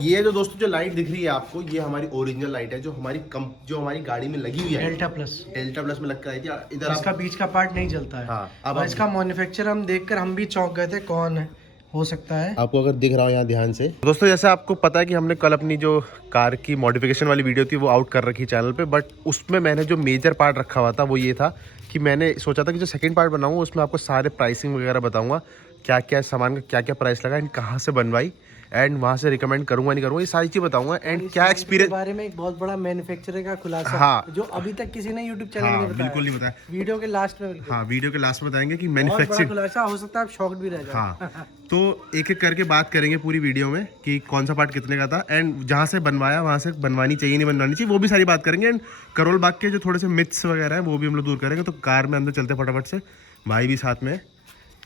ये जो दोस्तों जो लाइट दिख रही है आपको, ये हमारी ओरिजिनल लाइट है जो हमारी गाड़ी में लगी हुई है। डेल्टा प्लस में लग कर आई थी। इधर इसका बीच का पार्ट नहीं जलता है। हाँ, अब और इसका मैन्युफैक्चर हम देखकर हम भी चौंक गए थे, कौन है हो सकता है। आपको अगर दिख रहा हो यहाँ ध्यान से दोस्तों, जैसे आपको पता है कि हमने कल अपनी जो कार की मॉडिफिकेशन वाली वीडियो थी वो आउट कर रखी चैनल पे, बट उसमें मैंने जो मेजर पार्ट रखा हुआ था वो ये था कि मैंने सोचा था कि जो सेकंड पार्ट बनाऊंगा उसमें आपको सारे प्राइसिंग वगैरह बताऊंगा, क्या क्या सामान का क्या क्या प्राइस लगा एंड कहाँ से बनवाई एंड वहाँ से रिकमेंड करूंगा नहीं करूंगा, ये सारी चीज़ बताऊंगा एंड क्या एक्सपीरियंस बारे में एक बहुत बड़ा मैन्युफैक्चरर का खुलासा, हाँ, जो अभी तक किसी ने यूट्यूब चैनल हाँ, में नहीं बताया। बिल्कुल नहीं बताया। वीडियो के लास्ट में हाँ, वीडियो के लास्ट में बताएंगे कि बहुत बड़ा मैन्युफैक्चरिंग खुलासा हो सकता है, आप शॉक्ड भी रह जाओ। हाँ, तो एक एक करके बात करेंगे पूरी वीडियो में कि कौन सा पार्ट कितने का था एंड जहाँ से बनवाया वहाँ से बनवानी चाहिए नहीं बनवानी चाहिए, वो भी सारी बात करेंगे एंड करोल बाग के जो थोड़े से मिथ्स वगैरह है वो भी हम लोग दूर करेंगे। तो कार में अंदर चलते फटाफट से, भाई भी साथ में है।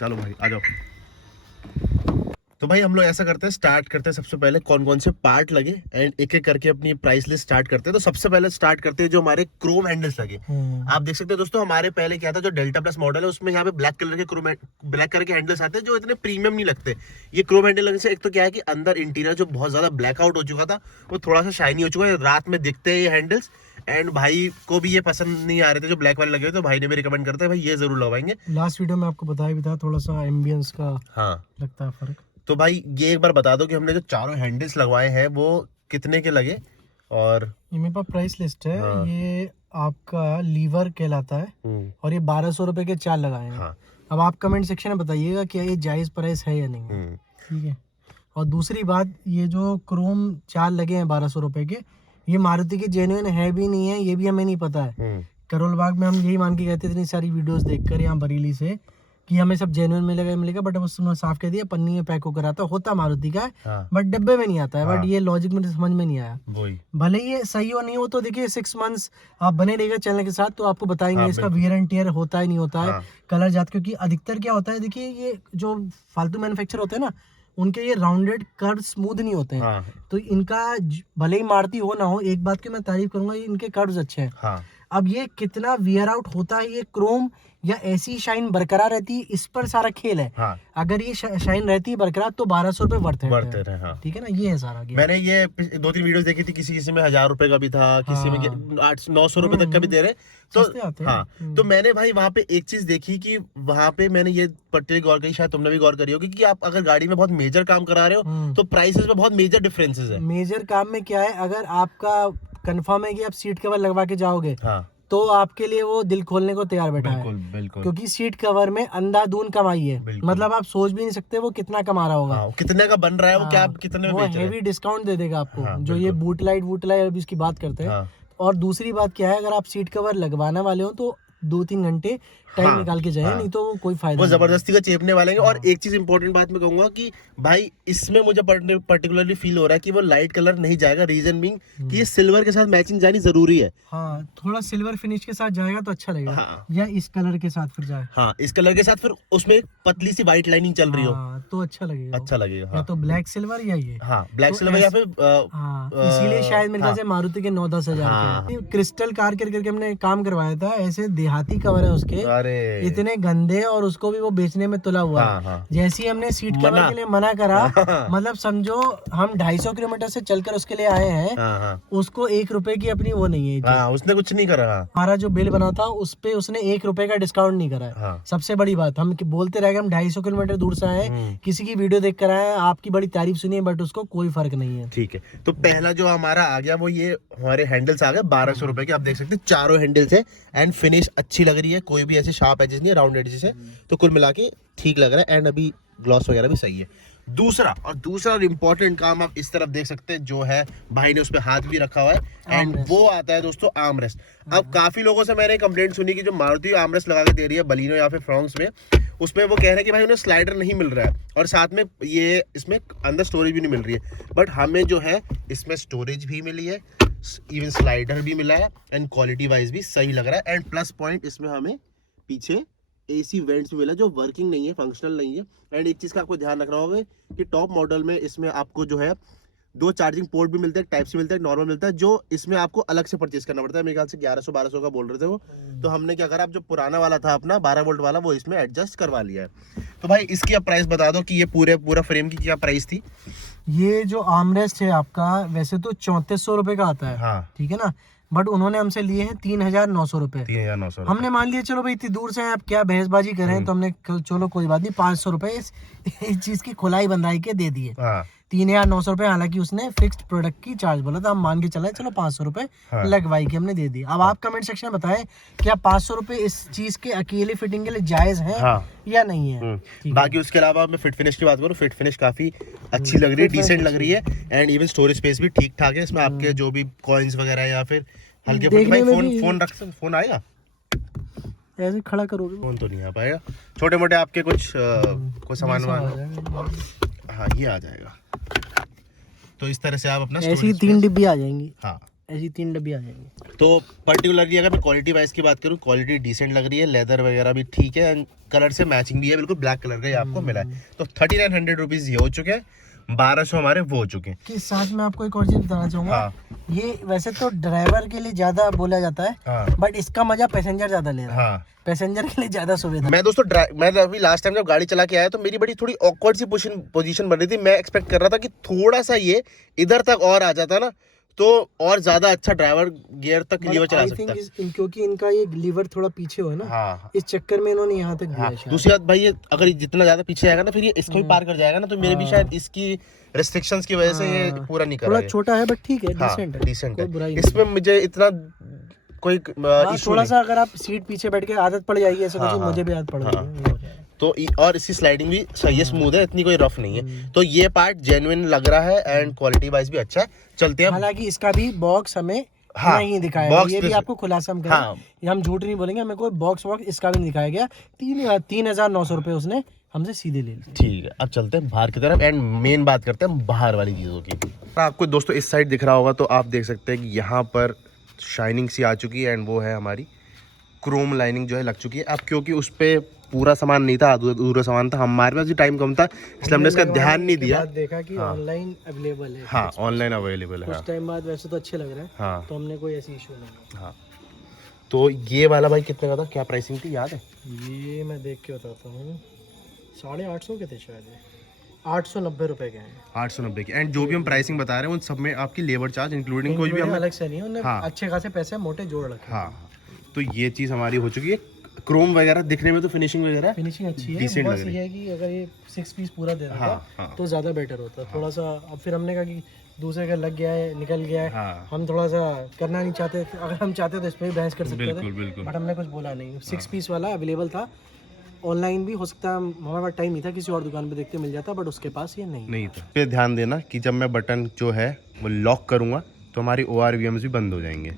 चलो भाई आ जाओ। तो भाई हम लोग ऐसा करते हैं, स्टार्ट करते हैं सबसे पहले कौन कौन से पार्ट लगे एंड एक एक करके अपनी प्राइस लिस्ट स्टार्ट करते हैं। तो सबसे पहले स्टार्ट करते हैं जो हमारे क्रोम हैंडल्स लगे। आप देख सकते हैं दोस्तों, हमारे पहले क्या था जो डेल्टा प्लस मॉडल है उसमें यहाँ पे ब्लैक कलर के हैंडल्स आते हैं जो इतने प्रीमियम नहीं लगते। ये क्रोम हैंडल लगने से एक तो क्या है कि अंदर इंटीरियर जो बहुत ज्यादा ब्लैकआउट हो चुका था वो थोड़ा सा शाइनी हो चुका है, रात में दिखते हैं ये हैंडल्स एंड भाई को भी ये पसंद नहीं आ रहे थे जो ब्लैक वाले लगे हुए, तो भाई ने भी रिकमेंड करते हैं भाई ये जरूर लगवाएंगे। लास्ट वीडियो में आपको बताया भी था, थोड़ा सा एम्बियंस का हाँ लगता है फर्क। तो भाई ये एक बार बता दो कि हमने जो चारों हैंडल्स लगवाए हैं वो कितने के लगे। और ये मेरे पास प्राइस लिस्ट है। हाँ। ये आपका लीवर कहलाता है और ये 1200 रुपए के 4 लगाए हैं। हाँ। अब आप कमेंट सेक्शन में बताइएगा कि ये जायज प्राइस है या नहीं है। ठीक है। और दूसरी बात, ये जो क्रोम 4 लगे हैं 1200 रुपए के, ये मारुति के जेन्युइन है भी नहीं है, ये भी हमें नहीं पता है। करोल बाग में हम यही मान के गए थे इतनी सारी वीडियोस देखकर यहाँ बरेली से कि हमें सब जेन्युइन मिलेगा, बट अब उसने साफ कह दिया पन्नी में पैक होकर आता होता मारुति का है। हाँ। बट डिब्बे में नहीं आता है। हाँ। बट ये लॉजिक मुझे समझ में नहीं आया। भले ये सही हो नहीं हो तो देखिए 6 मंथ्स आप बने रहिएगा चैनल के साथ, तो आपको बताएंगे। हाँ, इसका वियर एंड टियर होता है नहीं होता है। हाँ। कलर जात, क्योंकि अधिकतर क्या होता है देखिए, ये जो फालतू मैन्युफैक्चर होते हैं ना उनके ये राउंडेड कर्व स्मूथ नहीं होते हैं। हाँ। तो इनका भले ही मारुति हो ना हो, एक बात की मैं तारीफ करूंगा, इनके कर्व्स अच्छे हैं। हाँ। अब ये कितना वियर आउट होता है ये क्रोम या ऐसी शाइन बरकरार रहती है, इस पर सारा खेल है। हाँ। अगर ये शाइन रहती है बरकरार तो 1200 रुपए वर्थ है। हाँ। ठीक है ना, ये है सारा गेम। मैंने ये 2-3 वीडियोस देखी थी, किसी में 1000 रुपए का भी था, किसी में 800-900 रुपए तक का भी दे रहे तो। हाँ, तो मैंने भाई वहाँ पे एक चीज देखी कि वहाँ पे मैंने ये पर्टिकुलर गौर करी, शायद तुमने भी गौर करी होगी कि आप अगर गाड़ी में बहुत मेजर काम करा रहे हो तो प्राइसेस में बहुत मेजर डिफरेंसेस है। मेजर काम में क्या है, अगर आपका कंफर्म है कि आप सीट कवर लगवा के जाओगे, हाँ, तो आपके लिए वो दिल खोलने को तैयार बैठा है। बिल्कुल। क्योंकि सीट कवर में अंधाधुन कमाई है, मतलब आप सोच भी नहीं सकते वो कितना कमा रहा होगा। हाँ, कितने का बन रहा है वो, क्या कितने में बेच रहा है। हेवी डिस्काउंट दे देगा आपको। हाँ, जो ये बूट लाइट अभी इसकी बात करते हैं। हाँ। और दूसरी बात क्या है, अगर आप सीट कवर लगवाने वाले हो तो 2-3 घंटे टाइम निकाल के जाए। हाँ। नहीं तो कोई फायदा वो जबरदस्ती का चेपने वाले हैं। हाँ। और एक चीज इंपॉर्टेंट बात मैं कहूंगा कि भाई इसमें मुझे पर्टिकुलरली फील हो रहा है कि वो लाइट कलर नहीं जाएगा, रीजन बीइंग कि ये सिल्वर के साथ मैचिंग जानी जरूरी है। हाँ, थोड़ा सिल्वर फिनिश के साथ जाएगा तो अच्छा लगेगा। हाँ। या इस कलर के साथ फिर जाए। हाँ, इस कलर के साथ फिर उसमें पतली सी व्हाइट लाइनिंग चल रही हो। हाँ, तो अच्छा लगेगा। अच्छा लगेगा। हाँ। या तो ब्लैक सिल्वर या ये। हाँ, ब्लैक सिल्वर या फिर इसीलिए शायद मेरे ख्याल से मारुति के 9-10 हजार के क्रिस्टल कार करके हमने काम करवाया था। ऐसे देहाती कवर है उसके, इतने गंदे, और उसको भी वो बेचने में तुला हुआ। हाँ, हाँ। जैसे ही हमने सीट कवर के लिए मना करा, मतलब समझो हम 250 किलोमीटर से चलकर उसके लिए आए हैं। हाँ, हाँ। उसको 1 रुपए की अपनी वो नहीं है। हाँ, उसने कुछ नहीं करा। हमारा जो बिल बना था उस पे उसने 1 रुपए का डिस्काउंट नहीं करा। हाँ। सबसे बड़ी बात, हम बोलते रह गए हम 250 किलोमीटर दूर से आए, किसी की वीडियो देख कर आए, आपकी बड़ी तारीफ सुनी है, बट उसको कोई फर्क नहीं है। ठीक है, तो पहला जो हमारा आ गया वो ये हमारे हैंडल्स आ गए 1200 रुपए के। आप देख सकते हैं चारों हैंडल्स है एंड फिनिश अच्छी लग रही है, कोई भी ऐसे शार्प एजेस नहीं, राउंड एजेस है, तो कुल मिला के ठीक लग रहा है एंड अभी ग्लॉस वगैरह भी सही है। दूसरा इंपॉर्टेंट काम आप इस तरफ देख सकते हैं, जो है भाई ने उस पे हाथ भी रखा हुआ है एंड वो आता है दोस्तों आर्मरेस्ट। अब काफी लोगों से मैंने कंप्लेंट सुनी कि जो मारुति आर्मरेस्ट लगा के दे रही है बलिनो या फिर फ्रॉन्क्स में, उसमें वो कह रहे हैं कि भाई उन्हें स्लाइडर नहीं मिल रहा है और साथ में ये इसमें अंदर स्टोरेज भी नहीं मिल रही है। बट हमें जो है इसमें स्टोरेज भी मिली है, इवन स्लाइडर भी मिला है एंड क्वालिटी वाइज भी सही लग रहा है। एंड प्लस पॉइंट इसमें हमें पीछे AC वेंट्स भी मिला जो वर्किंग नहीं है, फंक्शनल नहीं है। एंड एक चीज का आपको ध्यान रखना होगा कि टॉप मॉडल में इसमें आपको जो है 2 चार्जिंग पोर्ट भी मिलते हैं, टाइप सी मिलता है, नॉर्मल मिलता है, जो इसमें आपको अलग से परचेज करना पड़ता है। मेरे ख्याल से 1100-1200 का बोल रहे थे वो। तो हमने क्या करा, अब जो पुराना वाला था अपना 12 वोल्ट वाला वो इसमें एडजस्ट करवा लिया है। तो भाई इसकी अब प्राइस बता दो कि ये पूरा फ्रेम की क्या प्राइस थी। ये जो आर्मरेस्ट है आपका वैसे तो 3400 रुपए का आता है, हाँ ठीक है ना, बट उन्होंने हमसे लिए हैं 3900 रुपए। 3900 हमने मान लिया चलो भाई इतनी दूर से हैं, आप क्या बहसबाजी करें, तो हमने चलो कोई बात नहीं 500 रुपए इस चीज की खुलाई बंधाई के दे दिए। हाँ 3900 रुपए, हालांकि उसने फिक्स्ड प्रोडक्ट की चार्ज बोला था, हम मान के चले चलो 500 रुपए हाँ। लगवाई के हमने दे दी। अब आप कमेंट सेक्शन में बताएं क्या 500 रुपए इस चीज के अकेले फिटिंग के लिए जायज है हाँ। या नहीं है। ठीक बाकी उसके अलावा मैं फिट फिनिश की बात करूँ, फिट फिनिश काफी अच्छी लग रही है, डिसेंट लग रही है, एंड इवन स्टोरेज स्पेस भी ठीक ठाक है इसमें। आपके जो भी कॉइन्स वगैरह या फिर हल्के फुल्के, भाई फोन रख सकते, फोन आएगा, ऐसे खड़ा करोगे फोन तो नहीं आ पाएगा, छोटे मोटे आपके कुछ सामान हाँ ये आ जाएगा। तो इस तरह से आप अपना ऐसी 3 डिब्बी आ जाएंगी। हाँ ऐसी 3 डिब्बी आ जाएंगी। तो पर्टिकुलरली अगर मैं क्वालिटी वाइज की बात करूँ, क्वालिटी डिसेंट लग रही है, लेदर वगैरह भी ठीक है, एंड कलर से मैचिंग भी है, बिल्कुल ब्लैक कलर का ये आपको मिला है। तो 3900 रुपीज ये हो चुके हैं, 1200 हमारे वो हो चुके हैं। कि साथ में आपको एक और चीज बताना चाहूंगा, हाँ। ये वैसे तो ड्राइवर के लिए ज्यादा बोला जाता है, हाँ। बट इसका मजा पैसेंजर ज्यादा ले रहा है। हाँ। पैसेंजर के लिए ज्यादा सुविधा। मैं दोस्तों मैं अभी लास्ट टाइम जब गाड़ी चला के आया तो मेरी बड़ी थोड़ी ऑकवर्ड सी पोजीशन बन रही थी। मैं एक्सपेक्ट कर रहा था कि थोड़ा सा ये इधर तक और आ जाता ना, तो और ज्यादा अच्छा ड्राइवर गियर तक लीवर चला सकता है, क्योंकि इनका ये लीवर थोड़ा पीछे हो है ना। हाँ। इस चक्कर में इन्होंने यहाँ तक दिया है। दूसरी बात भाई, ये अगर ये जितना ज्यादा पीछे आएगा ना फिर ये इसको भी पार कर जाएगा ना, तो मेरे भी शायद इसकी रेस्ट्रिक्शंस की वजह से ये पूरा नहीं कर रहा है। थोड़ा छोटा है बट ठीक है, हाँ, डिसेंट है, डिसेंट कोई है। बुराई इसमें मुझे इतना कोई इशू थोड़ा नहीं। सा अगर आप सीट पीछे बैठ के आदत पड़ जाएगी ऐसा कुछ, मुझे भी आदत पड़ गई है। तो और इसकी स्लाइडिंग भी सही है, स्मूथ है, इतनी कोई रफ नहीं है। तो ये पार्ट जेन्युइन लग रहा है एंड क्वालिटी वाइज भी अच्छा है। चलते हैं। हालांकि इसका भी बॉक्स हमें हाँ, नहीं दिखाया, बॉक्स ये भी तो- आपको खुलासा हम करें, हाँ। ये हम झूठ नहीं बोलेंगे, हमें कोई बॉक्स इसका भी नहीं दिखाया गया। 3900 रुपए उसने हमसे सीधे ले लिए। ठीक है, अब चलते हैं बाहर की तरफ एंड मेन बात करते हैं बाहर वाली चीज़ों की। आपको दोस्तों इस साइड दिख रहा होगा तो आप देख सकते हैं कि यहाँ पर शाइनिंग सी आ चुकी है एंड वो है हमारी क्रोम लाइनिंग जो है लग चुकी है। अब क्योंकि उस पर पूरा सामान नहीं था, अधूरा सामान था, हमारे पास भी टाइम कम था, इसलिए हमने इसका ध्यान नहीं दिया। देखा कि ऑनलाइन अवेलेबल है। हाँ, ऑनलाइन अवेलेबल है। कुछ टाइम बाद वैसे तो अच्छे लग रहे हैं। हाँ। तो हमने कोई ऐसी इशू नहीं। हाँ। तो ये वाला भाई कितने का था, क्या प्राइसिंग थी याद है? ये मैं देख के बताता हूँ, 850 के थे शायद, 890 रुपए के हैं। 890 के। एंड जो भी हम प्राइसिंग बता रहे हैं उन सब में आपकी लेबर चार्ज इंक्लूडिंग कोई भी हमें अलग से नहीं है, उन्होंने हाँ। अच्छे खासे पैसे मोटे जोड़ रखे। हाँ, तो ये चीज़ हमारी हो चुकी है। क्रोम वगैरह दिखने में तो फिनिशिंग वगैरह फिनिशिंग अच्छी है, Decent बस लग रही ये है कि अगर ये 6 पीस पूरा दे देता हाँ। तो ज़्यादा बेटर होता। थोड़ा सा अब फिर हमने कहा कि दूसरे का लग गया है, निकल गया है, हाँ। हम थोड़ा सा करना नहीं चाहते थे। अगर हम चाहते तो इस पर भी बहस कर सकते थे, बिल्कुल। बट हमने कुछ बोला नहीं। 6 पीस वाला अवेलेबल था, ऑनलाइन भी हो सकता है, हमारे पास टाइम नहीं था, किसी और दुकान पे देखते मिल जाता, बट उसके पास ये नहीं था। पे ध्यान देना कि जब मैं बटन जो है वो लॉक करूँगा तो हमारी ORVMs भी बंद हो जाएंगे।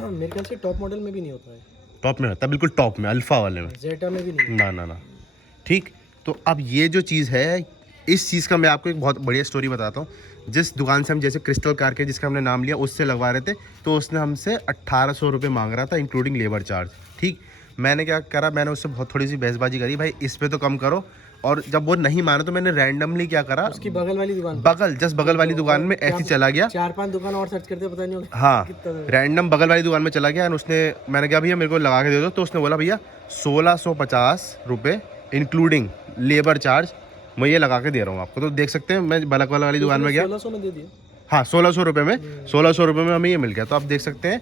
मेरे ख्याल से टॉप मॉडल में भी नहीं होता है, टॉप में होता है, बिल्कुल टॉप में, अल्फा वाले में, जेटा में भी नहीं। ना। ठीक, तो अब ये जो चीज़ है, इस चीज़ का मैं आपको एक बहुत बढ़िया स्टोरी बताता हूँ। जिस दुकान से हम जैसे क्रिस्टल कार के जिसका हमने नाम लिया उससे लगवा रहे थे, तो उसने हमसे 1800 रुपये मांग रहा था इंक्लूडिंग लेबर चार्ज। ठीक, मैंने क्या करा, मैंने उससे बहुत थोड़ी सी बहसबाजी करी, भाई इस पे तो कम करो। और जब वो नहीं माना तो मैंने रैंडमली क्या करा, उसकी बगल वाली दुकान, बगल वाली दुकान में ऐसे चला गया, 4-5 दुकान और सर्च करते पता नहीं होगा। हाँ, रैंडम बगल वाली दुकान में चला गया और उसने, मैंने कहा भैया मेरे को लगा के दे दो, तो उसने बोला भैया 1650 रुपये इंक्लूडिंग लेबर चार्ज मैं ये लगा के दे रहा हूँ आपको। तो देख सकते हैं मैं बलक वाली दुकान में गया, 1600 में दे दिया। हाँ 1600 रुपये में, 1600 रुपये में हमें ये मिल गया। तो आप देख सकते हैं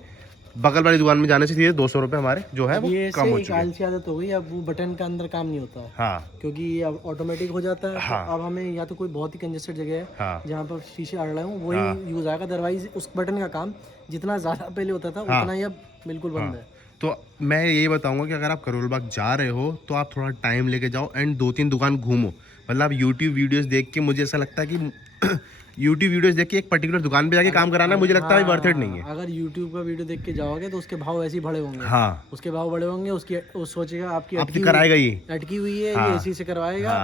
बगल वाली दुकान में जाने से सीधे 200 रुपये हमारे जो है वो कम हो चुके हैं। आलसी आदत हो गई, अब वो बटन का अंदर काम नहीं होता है। हाँ, क्योंकि अब ऑटोमेटिक हो जाता है। हाँ। तो अब हमें या तो कोई बहुत ही कंजेस्टेड जगह है हाँ, जहाँ पर शीशे अड़ रहे हूँ वही यूज आएगा, अदरवाइज उस बटन का काम जितना ज़्यादा पहले होता था उतना ही अब बिल्कुल बंद है। तो मैं यही बताऊंगा कि अगर आप करोल बाग जा रहे हो तो आप थोड़ा टाइम लेके जाओ एंड 2-3 दुकान घूमो। मतलब यूट्यूब वीडियोस देख के मुझे ऐसा लगता है कि यूट्यूब वीडियोस देख के एक पर्टिकुलर दुकान पे जाके काम कराना मुझे लगता है वर्थ इट नहीं है। अगर यूट्यूब का वीडियो देख के जाओगे तो उसके भाव ऐसे ही बड़े होंगे। हाँ, उसके भाव बड़े होंगे, उसकी वो सोचेगा आपकी कराएगा ये, अटकी हुई है, ये एसी से करवाएगा,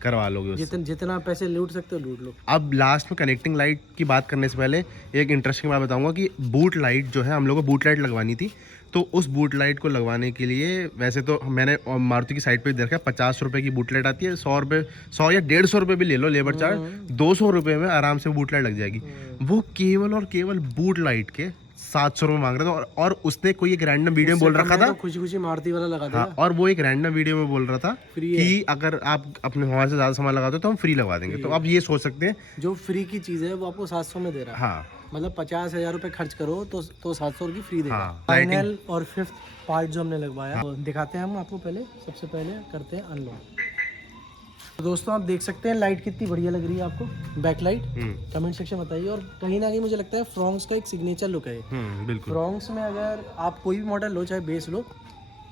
करवा लोगे। जितना पैसे लूट सकते हो लूट लो। अब लास्ट में कनेक्टिंग लाइट की बात करने से पहले एक इंटरेस्टिंग बात बताऊंगा कि बूट लाइट जो है, हम लोगों को बूट लाइट लगवानी थी। तो उस बूट लाइट को लगवाने के लिए वैसे तो मैंने मारुति की साइट पे देखा 50 रुपये की बूट लाइट आती है, 100 या 150 रुपये भी ले लो लेबर चार्ज, 200 रुपये में आराम से बूट लाइट लग जाएगी। वो केवल और केवल बूट लाइट के 700 रुपये मांग रहे थे, और उसने कोई एक रैंडम वीडियो में बोल रखा था, खुशी खुशी मारुति वाला लगा दिया। हाँ, और वो एक रैंडम वीडियो में बोल रहा था कि अगर आप अपने हमारे से ज़्यादा सामान लगाते हो तो हम फ्री लगवा देंगे। तो आप ये सोच सकते हैं, जो फ्री की चीज़ है वो आपको 700 में दे रहा है। हाँ, मतलब 50,000 रुपए खर्च करो तो 700 की फ्री देगा। हाँ, फाइनल और 5th पार्ट जो हमने लगवाया, तो दिखाते हैं हम आपको। सबसे पहले करते हैं अनलॉक। तो दोस्तों आप देख सकते हैं लाइट कितनी बढ़िया लग रही है आपको, बैक लाइट। कमेंट सेक्शन बताइए। और कहीं ना कहीं मुझे लगता है फ्रॉन्क्स का एक सिग्नेचर लुक है। बिल्कुल। फ्रॉन्क्स में अगर आप कोई भी मॉडल लो, चाहे बेस लो,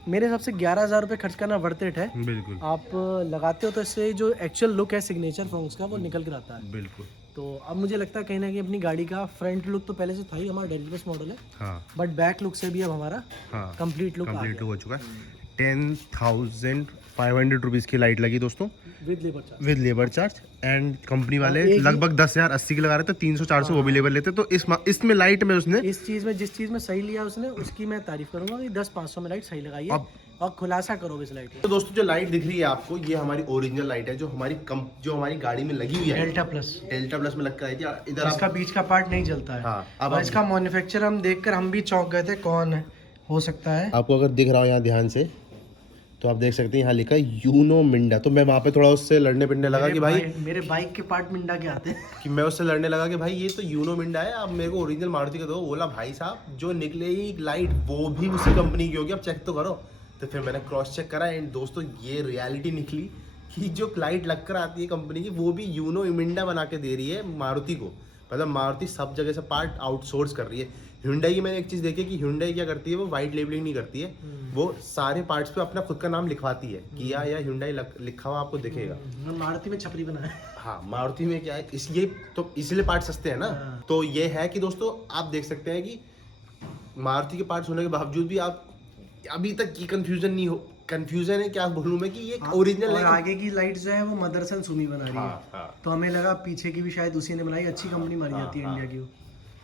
मेरे हिसाब से 11,000 रुपये खर्च करना वर्थ इट है। बिल्कुल। आप लगाते हो तो इससे जो एक्चुअल लुक है सिग्नेचर फ्रॉन्क्स का, वो निकल कर आता है। बिल्कुल। तो अब मुझे लगता है कहीं ना कहीं अपनी गाड़ी का फ्रंट लुक तो पहले से था ही, हमारा डेल्टा प्लस मॉडल है, हाँ, बट बैक लुक से भी अब हमारा कंप्लीट लुक हो चुका है। 10,500 रुपीज़ की लाइट लगी दोस्तों, with labour charge. And company वाले लगभग 10,080 की लगा रहे थे, 300-400 वो भी लेबर लेते। तो इसमें लाइट में उसने इस चीज़ में, जिस चीज़ में सही लिया उसने, उसकी मैं तारीफ करूंगा कि 10-500 में लाइट सही लगाई है। और खुलासा करो इस लाइट। तो दोस्तों जो लाइट दिख रही है आपको, ये हमारी ओरिजिनल लाइट है, जो हमारी गाड़ी में लगी हुई है, डेल्टा प्लस में लग कर आई थी। इधर इसका बीच का पार्ट नहीं चलता है। हाँ, अब और इसका मैन्युफैक्चर हम देखकर हम भी चौंक गए थे, कौन है हो सकता है। आपको अगर दिख रहा हो यहाँ ध्यान से, तो आप देख सकते हैं यहाँ लिखा है यूनो मिंडा। तो मैं वहाँ पे थोड़ा उससे लड़ने पिटने लगा कि भाई मेरे बाइक के पार्ट मिंडा के आते हैं कि मैं उससे लड़ने लगा कि भाई ये तो यूनो मिंडा है, आप मेरे को ओरिजिनल मारुति का दो। बोला भाई साहब जो निकलेगी लाइट वो भी उसी कंपनी की होगी, अब चेक तो करो। तो फिर मैंने क्रॉस चेक करा, एंड दोस्तों ये रियलिटी निकली कि जो लाइट लग कर आती है कंपनी की, वो भी यूनो मिंडा बना के दे रही है मारुति को। मतलब मारुति सब जगह से पार्ट आउटसोर्स कर रही है। Hyundai की मैंने एक चीज़ देखी कि Hyundai क्या करती है, वो वाइट लेबलिंग नहीं करती है, वो सारे पार्ट्स पे अपना खुद का नाम लिखवाती है, किया या Hyundai लिखा हुआ आपको दिखेगा। मारुति में छपरी बना है। हाँ, मारुति में क्या है, इसलिए पार्ट सस्ते हैं ना। तो ये है कि दोस्तों आप देख सकते हैं कि मारुति के पार्ट्स होने के बावजूद भी आप अभी तक की कंफ्यूजन है, क्या बोलूं मैं, कि ये ओरिजिनल है। आगे की लाइट जो है वो मदरसन सुमी बना रही है। तो हमें लगा पीछे की भी शायद उसी ने बनाई, अच्छी कंपनी मानी जाती है इंडिया की।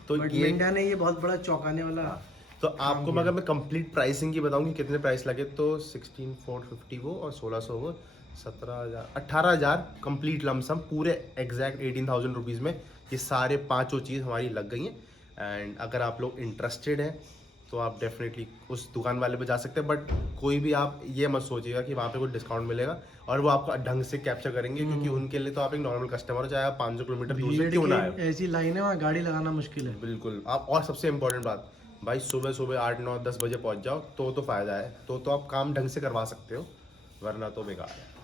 तो इंडिया ने ये बहुत बड़ा चौंकाने वाला। तो आपको अगर मैं कंप्लीट प्राइसिंग की बताऊं कि कितने प्राइस लगे, तो 16,450 वो और 1,600 वो, 18,000 कंप्लीट लमसम, पूरे एग्जैक्ट 18,000 रुपीज़ में ये सारे पांचों चीज़ हमारी लग गई हैं। एंड अगर आप लोग इंटरेस्टेड हैं तो आप डेफिनेटली उस दुकान वाले पे जा सकते हैं, बट कोई भी आप ये मत सोचिएगा कि वहाँ पे कोई डिस्काउंट मिलेगा और वो आपको ढंग से कैप्चर करेंगे, क्योंकि उनके लिए तो आप एक नॉर्मल कस्टमर हो, चाहे आप 500 किलोमीटर दूर से क्यों ना आए। ऐसी लाइन है वहाँ गाड़ी लगाना मुश्किल है। बिल्कुल। आप, और सबसे इम्पोर्टेंट बात भाई, सुबह 8, 9, 10 बजे पहुँच जाओ तो फ़ायदा है, तो आप काम ढंग से करवा सकते हो, वरना तो बेकार है।